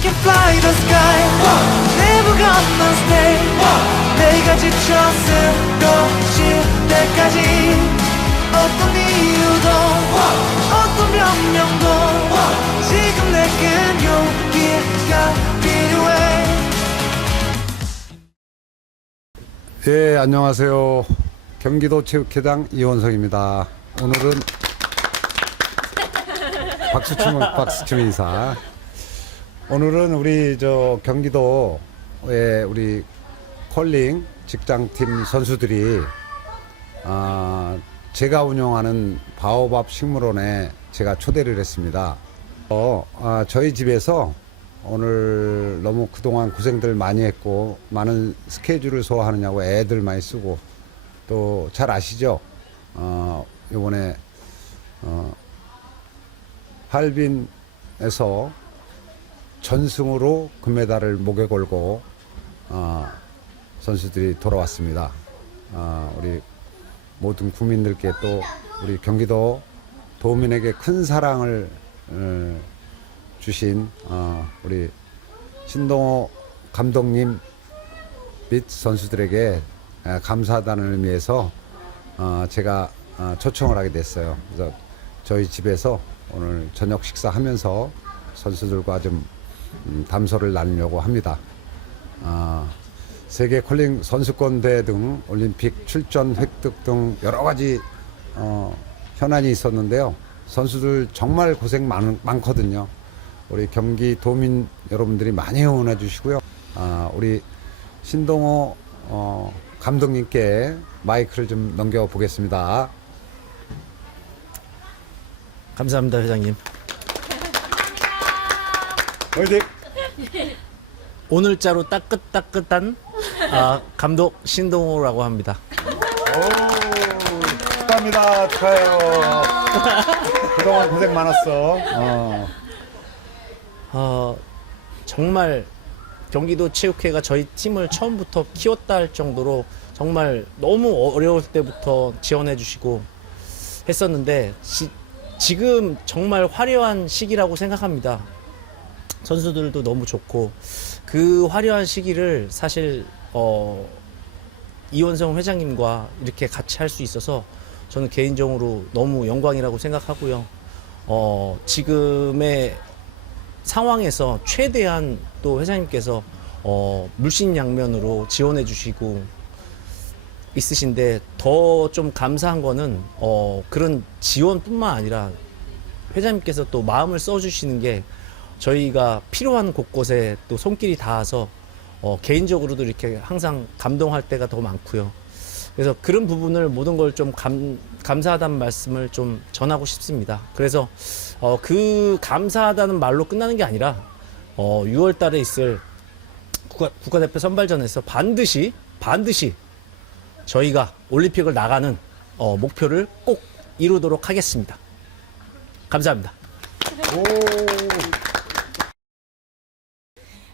can fly the sky Never gonna stay 내가 지쳐 쓰러질 때까지 어떤 이유도 어떤 변명도 지금 내겐 용기가 필요해 예, 안녕하세요. 경기도 체육회장 이원성입니다. 오늘은 박수춤, 박수춤 인사. 오늘은 우리 저 경기도의 우리 컬링 직장팀 선수들이 아, 제가 운영하는 바오밥 식물원에 제가 초대를 했습니다. 어, 아, 저희 집에서 오늘 너무 그동안 고생들 많이 했고 많은 스케줄을 소화하느냐고 애들 많이 쓰고 또 잘 아시죠? 어, 요번에 어, 할빈에서 전승으로 금메달을 목에 걸고 어, 선수들이 돌아왔습니다. 어, 우리 모든 국민들께 또 우리 경기도 도민에게 큰 사랑을 어, 주신 어, 우리 신동호 감독님 및 선수들에게 에, 감사하다는 의미에서 어, 제가 어, 초청을 하게 됐어요. 그래서 저희 집에서 오늘 저녁 식사하면서 선수들과 좀 음, 담소를 나누려고 합니다. 아, 세계 컬링 선수권 대회 등 올림픽 출전 획득 등 여러 가지 어, 현안이 있었는데요. 선수들 정말 고생 많, 많거든요. 우리 경기 도민 여러분들이 많이 응원해 주시고요. 아, 우리 신동호 어, 감독님께 마이크를 좀 넘겨 보겠습니다. 감사합니다, 회장님. 화이팅! 오늘자로 따끈따끈한 아, 감독 신동호라고 합니다. 오, 축하합니다. 축하해요. 그동안 고생 많았어. 어. 어, 정말 경기도 체육회가 저희 팀을 처음부터 키웠다 할 정도로 정말 너무 어려울 때부터 지원해 주시고 했었는데 지, 금 정말 화려한 시기라고 생각합니다. 선수들도 너무 좋고 그 화려한 시기를 사실 어, 이원성 회장님과 이렇게 같이 할 수 있어서 저는 개인적으로 너무 영광이라고 생각하고요. 어, 지금의 상황에서 최대한 또 회장님께서 어, 물신양면으로 지원해 주시고 있으신데 더 좀 감사한 거는 어, 그런 지원뿐만 아니라 회장님께서 또 마음을 써주시는 게 저희가 필요한 곳곳에 또 손길이 닿아서 어, 개인적으로도 이렇게 항상 감동할 때가 더 많고요. 그래서 그런 부분을 모든 걸 좀 감사하다는 말씀을 좀 전하고 싶습니다. 그래서 어, 그 감사하다는 말로 끝나는 게 아니라 어, 6월 달에 있을 국가, 국가대표 선발전에서 반드시 반드시 저희가 올림픽을 나가는 어, 목표를 꼭 이루도록 하겠습니다. 감사합니다.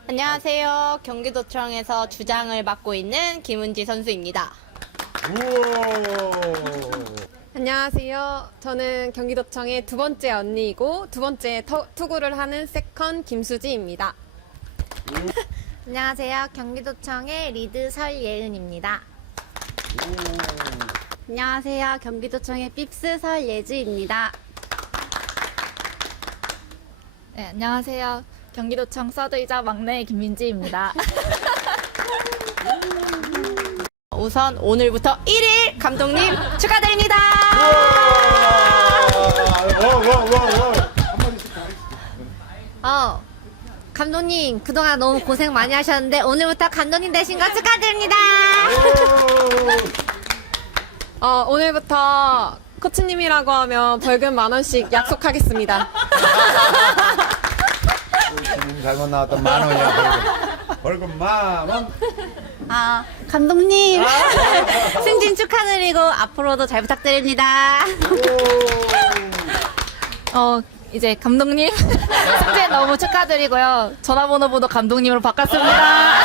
안녕하세요. 경기도청에서 주장을 맡고 있는 김은지 선수입니다. 안녕하세요. 저는 경기도청의 두 번째 언니이고 두 번째 터- 투구를 하는 세컨 김수지입니다. 안녕하세요. 경기도청의 리드 설예은입니다. 안녕하세요. 경기도청의 빕스 설예주입니다. 네, 안녕하세요. 경기도청 서드이자 막내 김민지입니다. 우선 오늘부터 1일 감독님 축하드립니다. 어, 감독님 그동안 너무 고생 많이 하셨는데 오늘부터 감독님 되신 거 축하드립니다. 어, 오늘부터 코치님이라고 하면 벌금 만 원씩 약속하겠습니다. 잘못 나왔던 만 원이야, 벌금. 벌금 만 원. 아, 감독님 승진 축하드리고 앞으로도 잘 부탁드립니다. 어, 이제 감독님 승진 너무 축하드리고요. 전화번호부도 감독님으로 바꿨습니다.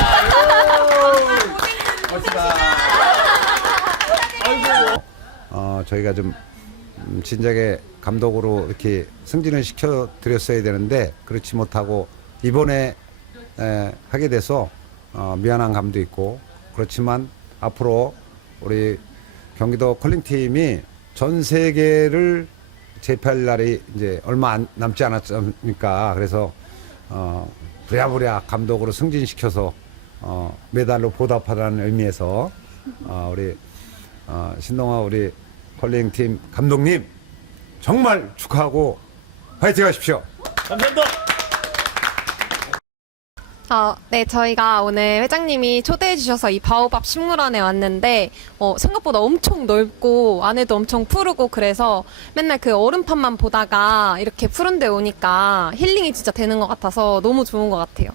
멋지다. 어, 저희가 좀 음, 진작에 감독으로 이렇게 승진을 시켜 드렸어야 되는데 그렇지 못하고 이번에 에, 하게 돼서 어, 미안한 감도 있고 그렇지만 앞으로 우리 경기도 컬링팀이 전 세계를 제패할 날이 이제 얼마 안 남지 않았습니까? 그래서 어, 부랴부랴 감독으로 승진시켜서 어, 메달로 보답하라는 의미에서 어, 우리 어, 신동아 우리 컬링팀 감독님 정말 축하하고 화이팅 하십시오. 감사합니다. 어, 네, 저희가 오늘 회장님이 초대해 주셔서 이 바오밥 식물원에 왔는데 어, 생각보다 엄청 넓고 안에도 엄청 푸르고 그래서 맨날 그 얼음판만 보다가 이렇게 푸른 데 오니까 힐링이 진짜 되는 것 같아서 너무 좋은 것 같아요.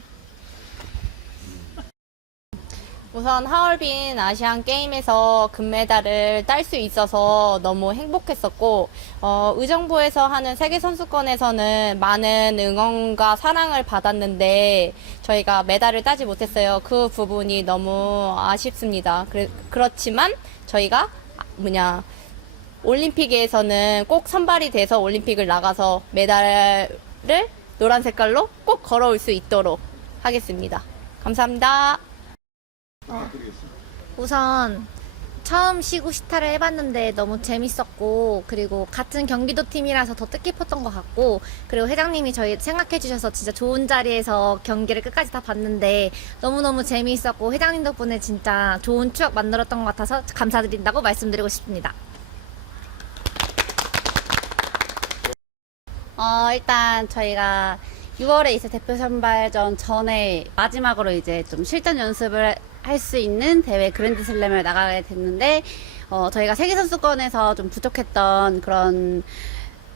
우선 하얼빈 아시안 게임에서 금메달을 딸 수 있어서 너무 행복했었고 어, 의정부에서 하는 세계 선수권에서는 많은 응원과 사랑을 받았는데 저희가 메달을 따지 못했어요. 그 부분이 너무 아쉽습니다. 그, 그렇지만 저희가 뭐냐 올림픽에서는 꼭 선발이 돼서 올림픽을 나가서 메달을 노란 색깔로 꼭 걸어올 수 있도록 하겠습니다. 감사합니다. 우선 처음 시구 시타를 해봤는데 너무 재밌었고 그리고 같은 경기도 팀이라서 더 뜻깊었던 것 같고 그리고 회장님이 저희 생각해 주셔서 진짜 좋은 자리에서 경기를 끝까지 다 봤는데 너무너무 재미있었고 회장님 덕분에 진짜 좋은 추억 만들었던 것 같아서 감사드린다고 말씀드리고 싶습니다. 어, 일단 저희가 6월에 있을 대표 선발전 전에 마지막으로 이제 좀 실전 연습을 할 수 있는 대회 그랜드 슬램을 나가게 됐는데, 어, 저희가 세계 선수권에서 좀 부족했던 그런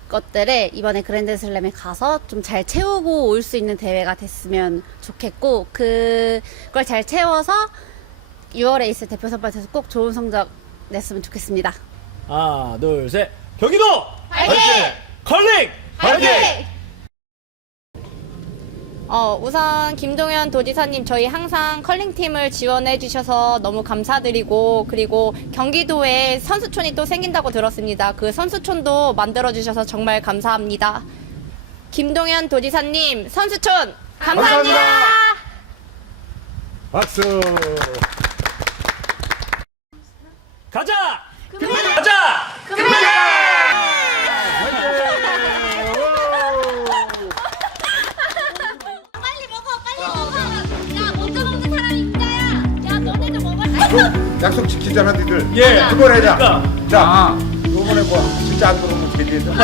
것들을 이번에 그랜드 슬램에 가서 좀 잘 채우고 올 수 있는 대회가 됐으면 좋겠고, 그걸 잘 채워서 6월에 있을 대표 선발에서 꼭 좋은 성적 냈으면 좋겠습니다. 하나, 둘, 셋. 경기도 화이팅! 컬링 화이팅! 어, 우선 김동현 도지사님 저희 항상 컬링팀을 지원해 주셔서 너무 감사드리고 그리고 경기도에 선수촌이 또 생긴다고 들었습니다. 그 선수촌도 만들어 주셔서 정말 감사합니다. 김동현 도지사님 선수촌 감사합니다. 박수. 가자. 가자. 약속 지키잖아, 니들. 예. 두번 해자. 그러니까. 자, 요번에 뭐 진짜 안 들어오면? 경기도